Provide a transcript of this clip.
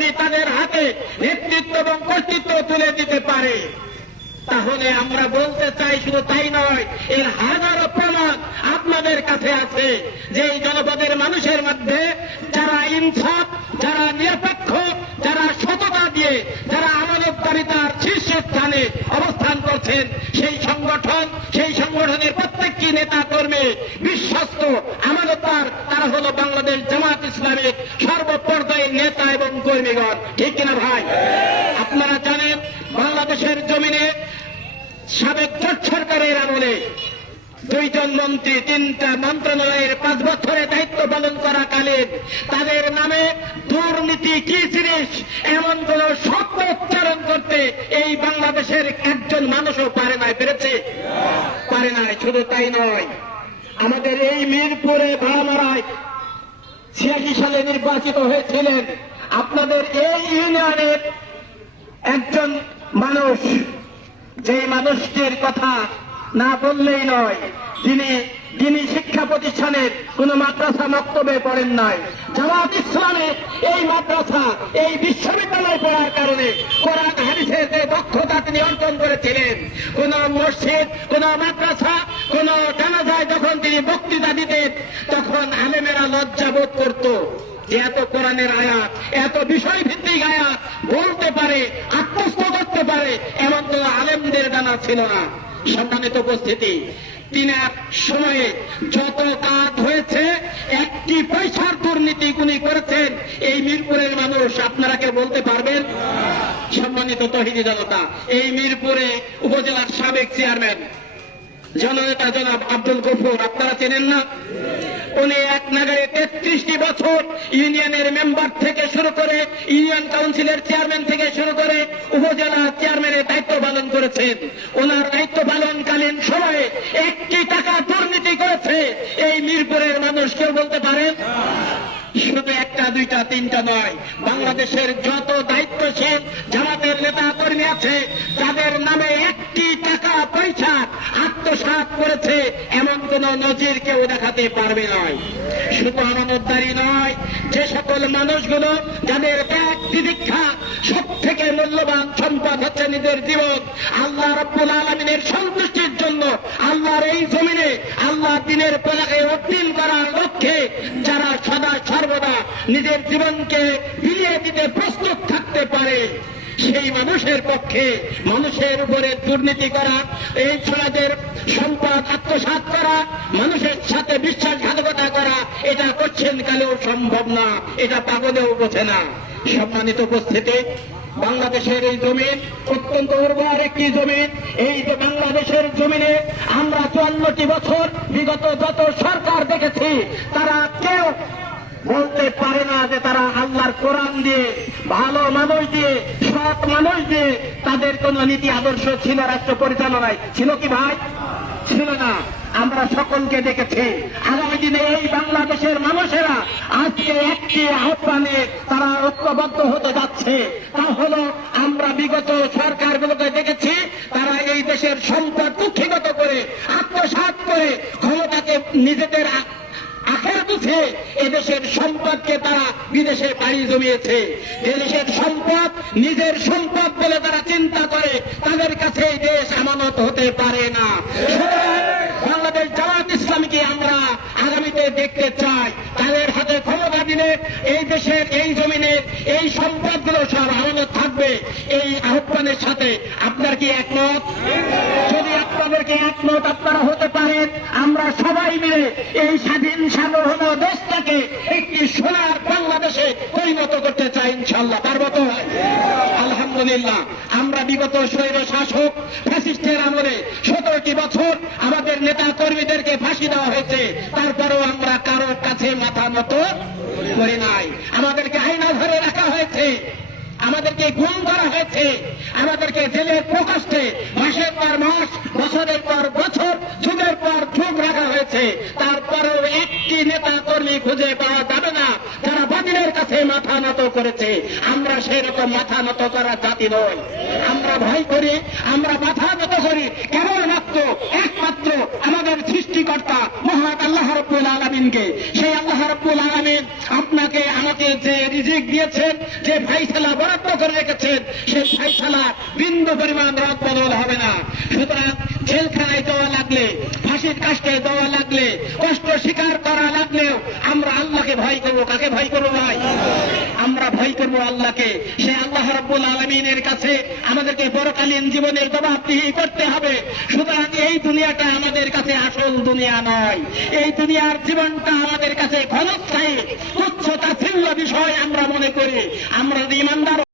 যদি তাদের হাতে নেতৃত্ব এবং কর্তৃত্ব তুলে দিতে পারে তাহলে আমরা বলতে চাই শুধু তাই নয়, এর হাজারো প্রমাণ আপনাদের কাছে আছে। যে জনপদের মানুষের মধ্যে যারা ইনসাফ, যারা নিরপেক্ষ, যারা সততা দিয়ে, যারা আমানতকারিতার শীর্ষস্থানে অবস্থান করছেন, সেই সংগঠন, সেই সংগঠনের প্রত্যেকটি নেতা কর্মী বিশ্বস্ত আমানতার তারা হলো বাংলাদেশ জামাত ইসলামের সর্বপর্যায়ের নেতা এবং কর্মীগণ। ঠিক কিনা ভাই? আপনারা জানেন, বাংলাদেশের জমিনে সাবেক সরকারের আমলে দুইজন মন্ত্রী, তিনটা মন্ত্রণালয়ের পাঁচ বছরে দায়িত্ব পালন করাকালীন তাদের নামে দুর্নীতি কি জিনিস, এমন কোন শব্দ উচ্চারণ করতে এই বাংলাদেশের একজন মানুষও পারে নাই, পেরেছে? পারে নাই, শুধু তাই নয়। আমাদের এই মিরপুরে ভাড়ামারায় ছিয়াশি সালে নির্বাচিত হয়েছিলেন। আপনাদের এই ইউনিয়নের একজন মানুষ যেই মানুষটির কথা না বললেই নয়, যিনি যিনি শিক্ষা প্রতিষ্ঠানের কোন মাদ্রাসা বক্তব্যে পড়েন নাই। জামাত ইসলামে এই মাদ্রাসা এই বিশ্ববিদ্যালয়ে পড়ার কারণে কোরআন হাদিসের যে দক্ষতা তিনি অর্জন করেছিলেন, কোন মসজিদ, কোন মাদ্রাসা, কোন জানাজায় যখন তিনি বক্তৃতা দিতেন, তখন আলেমেরা লজ্জা বোধ করত যে এত কোরআনের আয়াত, এত বিষয় ভিত্তিক আয়াত বলতে পারে, আত্মস্থ পারে এমন তো আলেমদের জানা ছিল না। সম্মানিত উপস্থিতি তিনার সময়ে যত কাজ হয়েছে, একটি পয়সার দুর্নীতি উনি করেছেন, এই মিরপুরের মানুষ, আপনারা কে বলতে পারবেন? সম্মানিত তহিদি জনতা, এই মিরপুরে উপজেলার সাবেক চেয়ারম্যান, জননেতা জনাব আব্দুল গফুর, আপনারা চেনেন না? উনি এক নাগারে তেত্রিশটি বছর ইউনিয়নের মেম্বার থেকে শুরু করে ইউনিয়ন কাউন্সিলের চেয়ারম্যান থেকে শুরু করে উপজেলা চেয়ারম্যানের দায়িত্ব পালন করেছেন। ওনার দায়িত্ব পালনকালীন সময়ে একটি টাকা দুর্নীতি করেছে। এই মিরপুরের মানুষ কেউ বলতে পারেন? শুধু একটা, দুইটা, তিনটা নয়। বাংলাদেশের যত দায়িত্বশীল জামাতের নেতা কর্মী আছে, যাদের নামে একটি টাকা পয়সা আত্মসাৎ করেছে, এমন কোন নজির কেউ দেখাতে পারবে নয়। শুধু আমানতদারি নয়, যে সকল মানুষগুলো যাদের ত্যাগ তিদীক্ষা সব থেকে মূল্যবান সম্পদ হচ্ছে নিজের জীবন, আল্লাহ রব্বুল আলমিনের সন্তুষ্টির জন্য আল্লাহর এই জমিনে আল্লাহ দিনের প্রজাকে উত্তীর্ণ করার লক্ষ্যে নিজের জীবনকে বিলিয়ে দিতে প্রস্তুত থাকতে পারে। সেই মানুষের পক্ষে মানুষের উপরে দুর্নীতি করা, এই সমাজের সম্পদ আত্মসাৎ করা, মানুষের সাথে বিশ্বাসঘাতকতা করা, এটা করছেন কালেও সম্ভব না, এটা পাগলেও বোঝে না। সম্মানিত উপস্থিতি, বাংলাদেশের এই জমিন অত্যন্ত উর্বর একটি জমিন। এই যে বাংলাদেশের জমিনে আমরা চুয়ান্নটি বছর বিগত যত সরকার দেখেছি, তারা কেউ বলতে পারে না যে তারা আল্লাহর কোরআন দিয়ে, ভালো মানুষ দিয়ে, সৎ মানুষ দিয়ে তাদের কোন নীতি আদর্শ ছিল রাষ্ট্র পরিচালনায়। ছিল কি ভাই? ছিল না। আমরা সকলকে দেখেছি। আগামী দিনে এই বাংলাদেশের মানুষেরা আজকে একটি আহ্বানে তারা ঐক্যবদ্ধ হতে যাচ্ছে। তা হলো, আমরা বিগত সরকারগুলোকে দেখেছি, তারা এই দেশের সম্পদ কুক্ষিগত করে, আত্মসাৎ করে, ক্ষমতাকে নিজেদের বুঝে এদেশের সম্পদকে তারা বিদেশে পাড়ি জমিয়েছে। এদেশের সম্পদ নিজের সম্পদ বলে তারা চিন্তা করে, তাদের কাছে এই দেশ আমানত হতে পারে না। বাংলাদেশ জামাত ইসলামীকে আমরা আগামীতে দেখতে চাই। তাদের হাতে ক্ষমতা দিলে এই দেশের এই জমিনের এই সম্পদগুলো সব আমানত থাকবে। এই আহ্বানের সাথে আপনার কি একমত? যদি আপনাদেরকে একমত আপনারা হতে পারেন, আমরা এই স্বাধীন সার্বভৌম দেশটাকে একটি সোনার বাংলাদেশে পরিণত করতে চাই ইনশাল্লাহ পারব তো আলহামদুলিল্লাহ, আমরা বিগত স্বৈর শাসক ফ্যাসিস্টের আমলে সতেরোটি বছর আমাদের নেতা কর্মীদেরকে ফাঁসি দেওয়া হয়েছে। তারপরেও আমরা কারোর কাছে মাথা মতো করি নাই। আমাদেরকে আইনা ধরে রাখা হয়েছে। আমাদেরকে গুম করা হয়েছে। আমাদেরকে জেলের প্রকোষ্ঠে মাসের পর মাস, বছরের পর বছর, যুগের পর যুগ রাখা হয়েছে। তারপরেও একটি নেতা কর্মী খুঁজে পাওয়া যাবে না। যারা বাতিলের কাছে মাথা নত করেছে, আমরা সেরকম মাথা নত করা জাতি নই। আমরা ভয় করি, আমরা মাথা নত করি। কেবলমাত্র একমাত্র আমাদের সৃষ্টিকর্তা মহান আল্লাহ রব্বুল আলমিনকে। সেই আল্লাহ রব্বুল আলমিন আপনাকে আমাকে যে রিজিক দিয়েছেন, যে ফাইসালা বরাদ্দ করে রেখেছেন, সেই ফাইসালা বিন্দু পরিমাণ রদ বদল হবে না। সুতরাং জেলখানায় দেওয়া লাগলে, ফাঁসির কাষ্টে দেওয়া লাগলে, কষ্ট স্বীকার করা লাগলেও আমরা আল্লাহকে ভয় করব, কাকে ভয় করব ভাই? ভয় করব আল্লাহকে। সে আল্লাহ রব্বুল আলমিনের কাছে আমাদেরকে বড়কালীন জীবনের জবাবদিহি করতে হবে। সুতরাং এই দুনিয়াটা আমাদের কাছে আসল দুনিয়া নয়। এই দুনিয়ার জীবনটা আমাদের কাছে ক্ষণস্থায়ী। উচ্চতা ছিল বিষয় আমরা মনে করি। আমরা ইমানদার